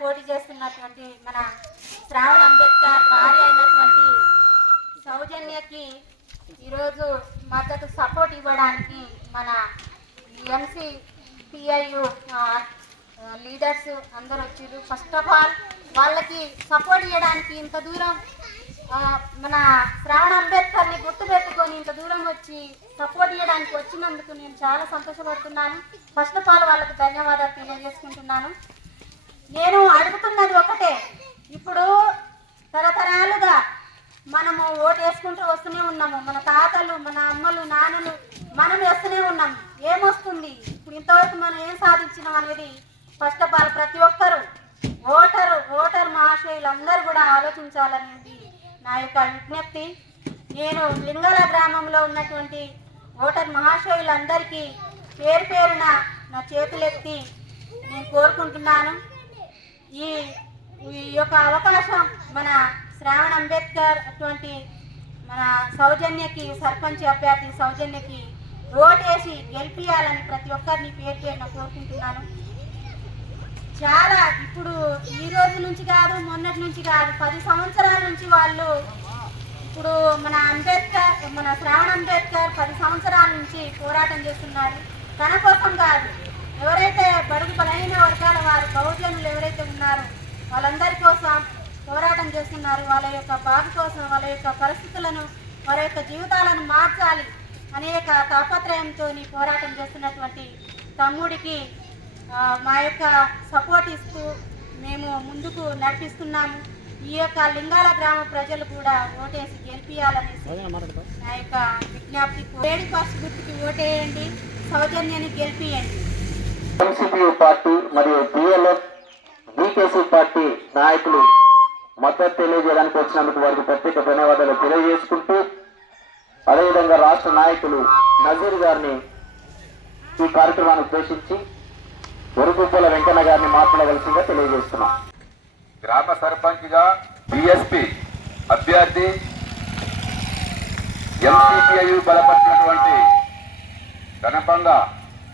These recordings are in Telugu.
పోటీ చేస్తున్నటువంటి మన శ్రావణ్ అంబేద్కర్ భార్య అయినటువంటి సౌజన్యకి ఈరోజు మద్దతు సపోర్ట్ ఇవ్వడానికి మన ఎంసీ పిఐయు లీడర్స్ అందరు వచ్చారు. ఫస్ట్ ఆఫ్ ఆల్ వాళ్ళకి సపోర్ట్ చేయడానికి ఇంత దూరం మన శ్రావణ అంబేద్కర్ని గుర్తుపెట్టుకొని ఇంత దూరం వచ్చి సపోర్ట్ చేయడానికి వచ్చినందుకు నేను చాలా సంతోషపడుతున్నాను. ఫస్ట్ ఆఫ్ ఆల్ వాళ్ళకి ధన్యవాదాలు తెలియజేసుకుంటున్నాను. నేను అడుగుతున్నది ఒకటే ఇప్పుడు తరతరాలుగా మనము ఓటు వేసుకుంటూ వస్తూనే ఉన్నాము. మన తాతలు మన అమ్మలు నాన్నలు మనం వేస్తూనే ఉన్నాం ఏమొస్తుంది? ఇప్పుడు ఇంతవరకు మనం ఏం సాధించినాం అనేది ఫస్ట్ ఆఫ్ ఆల్ ప్రతి ఒక్కరు ఓటరు ఓటర్ మహాశయులందరూ కూడా ఆలోచించాలనేది నా యొక్క విజ్ఞప్తి. నేను లింగాల గ్రామంలో ఉన్నటువంటి ఓటర్ మహాశయులందరికీ పేరు పేరున నా చేతులెత్తి నేను కోరుకుంటున్నాను. ఈ ఈ యొక్క అవకాశం మన శ్రావణ్ అంబేద్కర్ అటువంటి మన సౌజన్యకి సర్పంచ్ అభ్యర్థి సౌజన్యకి ఓటేసి గెలిపియాలని ప్రతి ఒక్కరిని పేరు పేరున కోరుకుంటున్నాను. చాలా ఇప్పుడు ఈ రోజు నుంచి కాదు మొన్నటి నుంచి కాదు పది సంవత్సరాల నుంచి వాళ్ళు ఇప్పుడు మన అంబేద్కర్ మన శ్రావణ్ అంబేద్కర్ పది సంవత్సరాల నుంచి పోరాటం చేస్తున్నారు. తన కోసం కాదు ఎవరైతే బడుగు బలహీన వర్గాల వారు బహుజనులు ఎవరైతే ఉన్నారో వాళ్ళందరి కోసం పోరాటం చేస్తున్నారు. వాళ్ళ యొక్క బాగు కోసం వాళ్ళ యొక్క పరిస్థితులను వారి యొక్క జీవితాలను మార్చాలి అనేక తాపత్రయంతో పోరాటం చేస్తున్నటువంటి తమ్ముడికి మా యొక్క సపోర్ట్ ఇస్తూ మేము ముందుకు నడిపిస్తున్నాము. ఈ యొక్క లింగాల గ్రామ ప్రజలు కూడా ఓటేసి గెలిపియాలనేసి నా యొక్క విజ్ఞప్తి వేడి పర్స్ గుర్తుకి ఓటేయండి సౌజన్యాన్ని గెలిపియండి. ఎంసీపీ పార్టీ మరియు బిఎల్ఎఫ్ బీకేసీ పార్టీ నాయకులు మద్దతు తెలియజేయడానికి వచ్చినందుకు వారికి ప్రత్యేక ధన్యవాదాలు తెలియజేసుకుంటూ అదేవిధంగా రాష్ట్ర నాయకులు నజీర్ గారిని ఈ కార్యక్రమాన్ని ఉద్దేశించి వరుగుబ్బల వెంకన్న గారిని మాట్లాడవలసిందిగా తెలియజేస్తున్నాం. గ్రామ సర్పంచ్గా బిఎస్పి అభ్యర్థి ఎంసీపీఐ బలపరిచినటువంటి గణపంగా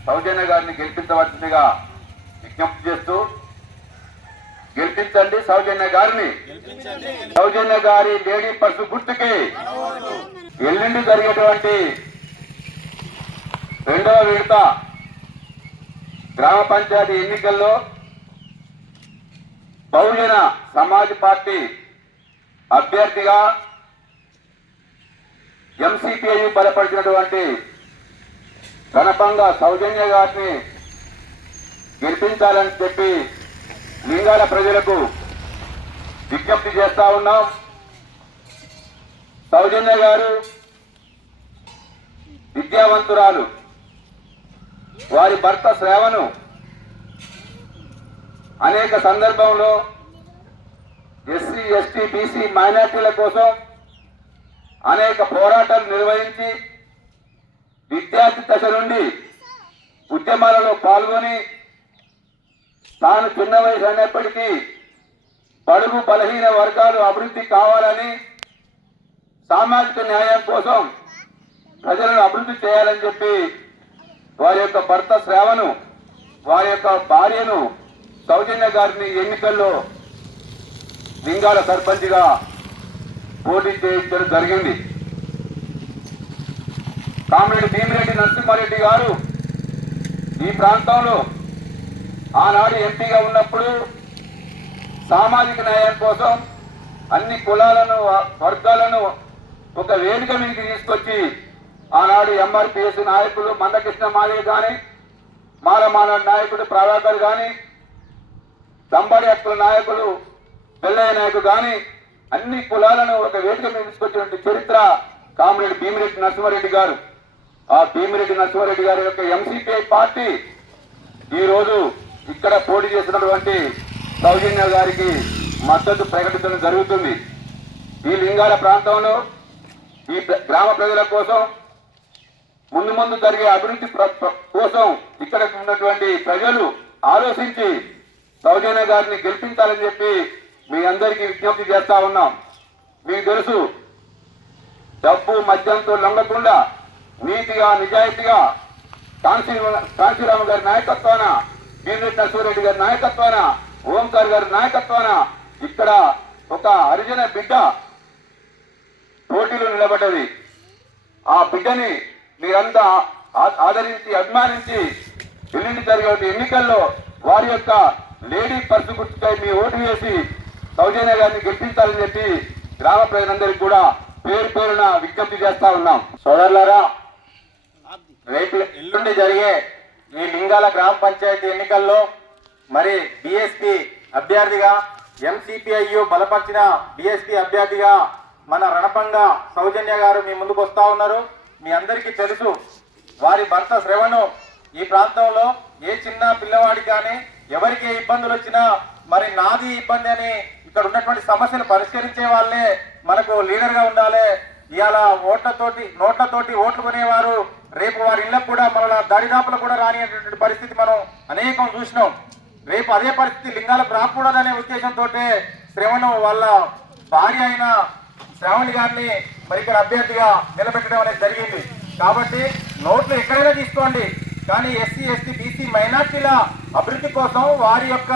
సౌజన్య గారిని గెలిపించవలసిందిగా విజ్ఞప్తి చేస్తూ గెలిపించండి సౌజన్య గారిని. సౌజన్య గారి లేడీ పర్సు గుర్తుకి ఎల్లుండి జరిగేటువంటి రెండవ విడత గ్రామ పంచాయతీ ఎన్నికల్లో బహుజన సమాజ్ పార్టీ అభ్యర్థిగా ఎంసీపీఐ బలపరిచినటువంటి గణపంగా సౌజన్య గారిని గెలిపించాలని చెప్పి లింగాల ప్రజలకు విజ్ఞప్తి చేస్తా ఉన్నాం. సౌజన్య గారు విద్యావంతురాలు. వారి భర్త శ్రావణు. అనేక సందర్భంలో ఎస్సీ ఎస్టీ బీసీ మైనార్టీల కోసం అనేక పోరాటాలు నిర్వహించి విద్యార్థి దశ నుండి ఉద్యమాలలో పాల్గొని తాను చిన్న వయసు అయినప్పటికీ బడుగు బలహీన వర్గాలు అభివృద్ధి కావాలని సామాజిక న్యాయం కోసం ప్రజలను అభివృద్ధి చేయాలని చెప్పి వారి యొక్క భర్త శ్రావను వారి యొక్క భార్యను సౌజన్య గారిని ఎన్నికల్లో లింగాల సర్పంచ్గా పోటీ చేయించడం జరిగింది. కామ్రేడ్ భీమిరెడ్డి నరసింహారెడ్డి గారు ఈ ప్రాంతంలో ఆనాడు ఎంపీగా ఉన్నప్పుడు సామాజిక న్యాయం కోసం అన్ని కులాలను వర్గాలను ఒక వేదిక మీదకి తీసుకొచ్చి ఆనాడు ఎంఆర్పిఎస్ నాయకులు మందకృష్ణ మాదే కానీ మాలమాన నాయకుడు ప్రభాకర్ కానీ దంబడి హక్కుల నాయకులు పెళ్ళయ్య నాయకుడు కానీ అన్ని కులాలను ఒక వేదిక మీద తీసుకొచ్చినటువంటి చరిత్ర కామ్రేడ్ భీమిరెడ్డి నరసింహారెడ్డి గారు. ఆ భీమిరెడ్డి నరసింహారెడ్డి గారి యొక్క ఎంసీపీఐ పార్టీ ఈరోజు ఇక్కడ పోటీ చేసినటువంటి సౌజన్య గారికి మద్దతు ప్రకటించడం జరుగుతుంది. ఈ లింగాల ప్రాంతంలో ఈ గ్రామ ప్రజల కోసం ముందు ముందు జరిగే అభివృద్ధి కోసం ఇక్కడ ఉన్నటువంటి ప్రజలు ఆలోచించి సౌజన్య గారిని గెలిపించాలని చెప్పి మీ అందరికీ విజ్ఞప్తి చేస్తా ఉన్నాం. మీకు తెలుసు డబ్బు మద్యంతో లొంగకుండా నీతిగా నిజాయితీగా కాంశీ కాంశీరామ గారి నాయకత్వాన బీరెడ్డి నరసింహారెడ్డి గారి నాయకత్వాన ఓంకార్ గారి నాయకత్వాన ఇక్కడ ఒక హరిజన బిడ్డ పోటీలో నిలబడ్డది. ఆ బిడ్డని మీరంతా ఆ- ఆదరించి అభిమానించి ఎల్లుండి జరిగే ఎన్నికల్లో వారి యొక్క లేడీ పర్సు గుర్తుపై మీ ఓటు వేసి సౌజన్య గారిని గెలిపించాలని చెప్పి గ్రామ ప్రజలందరికీ కూడా పేరు పేరున విజ్ఞప్తి చేస్తా ఉన్నాం. సోదరులారా రేపు ఎల్లుండి జరిగే ఈ లింగాల గ్రామ పంచాయతీ ఎన్నికల్లో మరి బిఎస్పి అభ్యర్థిగా ఎంసీపీఐయు బలపరిచిన బిఎస్పి అభ్యర్థిగా మన రణపంగ సౌజన్య గారు మీ ముందుకు వస్తా ఉన్నారు. మీ అందరికీ తెలుసు వారి భర్త శ్రవణు ఈ ప్రాంతంలో ఏ చిన్న పిల్లవాడి కానీ ఎవరికి ఏ ఇబ్బందులు వచ్చినా మరి నాది ఇబ్బంది అని ఇక్కడ ఉన్నటువంటి సమస్యను పరిష్కరించే వాళ్ళే మనకు లీడర్గా ఉండాలి ఇవాళ ఓట్లతోటి నోట్లతోటి ఓట్లు కొనేవారు. రేపు వారి ఇళ్ళకు కూడా మన దరిదాపులకు కూడా రానిటువంటి పరిస్థితి మనం అనేకం చూసినాం. రేపు అదే పరిస్థితి లింగాలకు రాకూడదనే ఉద్దేశంతో శ్రవణం వాళ్ళ భార్య అయిన శ్రావణి గారిని మరి ఇక్కడ అభ్యర్థిగా నిలబెట్టడం అనేది జరిగింది. కాబట్టి నోట్లు ఎక్కడైనా తీసుకోండి. కానీ ఎస్సీ ఎస్టీ బీసీ మైనార్టీల అభివృద్ధి కోసం వారి యొక్క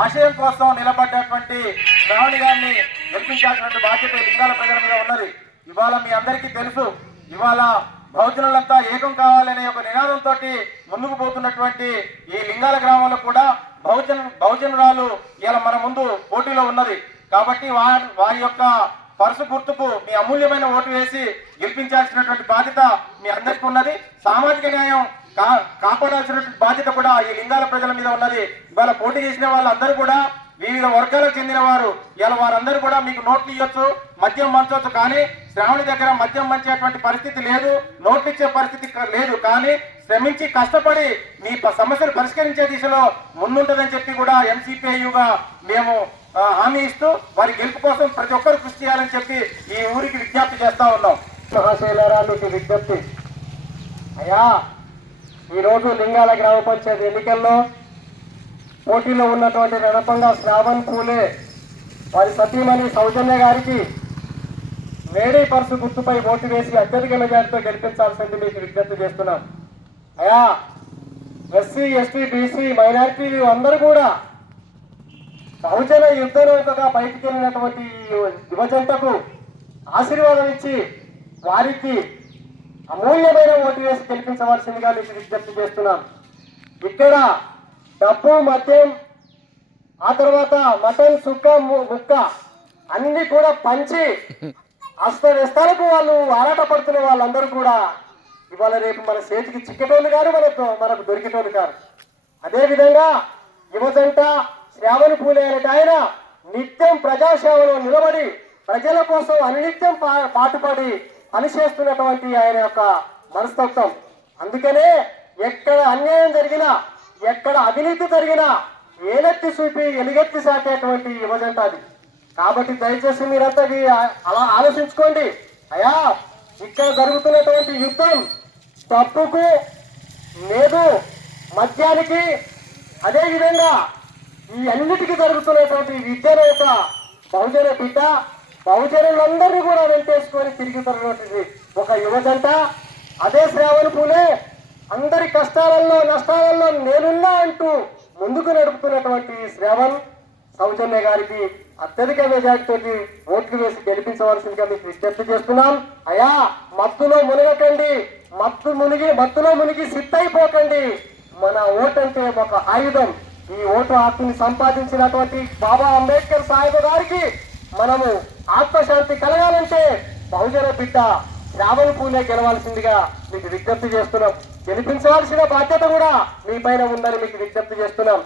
ఆశయం కోసం నిలబడ్డటువంటి శ్రావణి గారిని గెలిపించాల్సిన బాధ్యత లింగాల ప్రజల మీద ఉన్నది. ఇవాళ మీ అందరికీ తెలుసు ఇవాళ బహుజనులంతా ఏకం కావాలనే ఒక నినాదంతో ముందుకు పోతున్నటువంటి ఈ లింగాల గ్రామంలో కూడా బహుజన బహుజనురాలు ఇలా మన ముందు పోటీలో ఉన్నది. కాబట్టి వారి వారి యొక్క పరుసు గుర్తుకు మీ అమూల్యమైన ఓటు వేసి గెలిపించాల్సినటువంటి బాధ్యత మీ అందరికీ ఉన్నది. సామాజిక న్యాయం కా కాపాడాల్సినటువంటి బాధ్యత కూడా ఈ లింగాల ప్రజల మీద ఉన్నది. ఇవాళ పోటీ చేసిన వాళ్ళందరూ కూడా వివిధ వర్గాలకు చెందిన వారు. ఇలా వారందరూ కూడా మీకు నోట్లు ఇవ్వచ్చు మద్యం పంచవచ్చు కానీ శ్రావణి దగ్గర మద్యం పంచేటువంటి పరిస్థితి లేదు. నోట్లు ఇచ్చే పరిస్థితి లేదు. కానీ శ్రమించి కష్టపడి మీ ప- సమస్యలు పరిష్కరించే దిశలో ముందుంటుందని చెప్పి కూడా ఎంసీపీఐయుగా మేము హామీ ఇస్తూ వారి గెలుపు కోసం ప్రతి ఒక్కరు కృషి చేయాలని చెప్పి ఈ ఊరికి విజ్ఞప్తి చేస్తా ఉన్నాం. మహాశైలరా మీకు విజ్ఞప్తి. అయ్యా ఈరోజు లింగాల గ్రామ పంచాయతీ ఎన్నికల్లో పోటీలో ఉన్నటువంటి రణపంగా శ్రావణ్ పూలే వారి సతీమణి సౌజన్య గారికి వేడి పర్సు గుర్తుపై ఓటు వేసి అత్యధిక మెజార్టీతో గెలిపించాల్సింది మీకు విజ్ఞప్తి చేస్తున్నాం. అయా ఎస్సీ ఎస్టీ బీసీ మైనారిటీలు అందరూ కూడా బహుజన యుద్ధ నౌకగా బయటికి వెళ్ళినటువంటి యువజంతకు ఆశీర్వాదం ఇచ్చి వారికి అమూల్యమైన ఓటు వేసి గెలిపించవలసిందిగా మీకు విజ్ఞప్తి చేస్తున్నాం. ఇక్కడ డబ్బు మద్యం ఆ తర్వాత మటన్ సుక్క ముక్క అన్ని కూడా పంచి అస్తవ్యస్తాలకు వాళ్ళు ఆరాట పడుతున్న వాళ్ళందరూ కూడా ఇవాళ రేపు మన చేతికి చిక్కటోళ్ళు కాదు మనకు మనకు దొరికేటోళ్ళు కాదు. అదేవిధంగా యువజంట శ్రావణి పూలే అనేట ఆయన నిత్యం ప్రజాసేవలో నిలబడి ప్రజల కోసం అనినిత్యం పా- పాటుపడి పనిచేస్తున్నటువంటి ఆయన యొక్క మనస్తత్వం. అందుకనే ఎక్కడ అన్యాయం జరిగినా ఎక్కడ అవినీతి జరిగినా ఏలెత్తి చూపి ఎలుగెత్తి సాటేటువంటి యువజంట అది. కాబట్టి దయచేసి మీరంతా అలా ఆలోచించుకోండి. అయా ఇక్కడ జరుగుతున్నటువంటి యుద్ధం తప్పుకు లేదు మద్యానికి అదేవిధంగా ఈ అన్నిటికీ జరుగుతున్నటువంటి విద్యను యొక్క బహుజన బిడ్డ బహుజనులందరినీ కూడా వెంటేసుకొని తిరుగుతున్నటువంటి ఒక యువజంట అదే శ్రావణ పూలే అందరి కష్టాలలో నష్టాలలో నేనున్నా అంటూ ముందుకు నడుపుతున్నటువంటి శ్రవణ్ సౌజన్య గారికి అత్యధిక మెజార్టీతోటి ఓట్లు వేసి గెలిపించవలసిందిగా మీకు విజ్ఞప్తి చేస్తున్నాం. అయా మత్తులో మునగకండి. మత్తు మునిగి మత్తులో మునిగి సిద్ధైపోకండి మన ఓటు అంటే ఒక ఆయుధం. ఈ ఓటు హక్కుని సంపాదించినటువంటి బాబా అంబేద్కర్ సాహెబ్ గారికి మనము ఆత్మశాంతి కలగాలంటే బహుజన బిడ్డ శ్రావణ పూలే గెలవాల్సిందిగా మీకు విజ్ఞప్తి చేస్తున్నాం. గెలిపించవలసిన బాధ్యత కూడా మీ పైన ఉందని మీకు విజ్ఞప్తి చేస్తున్నాం.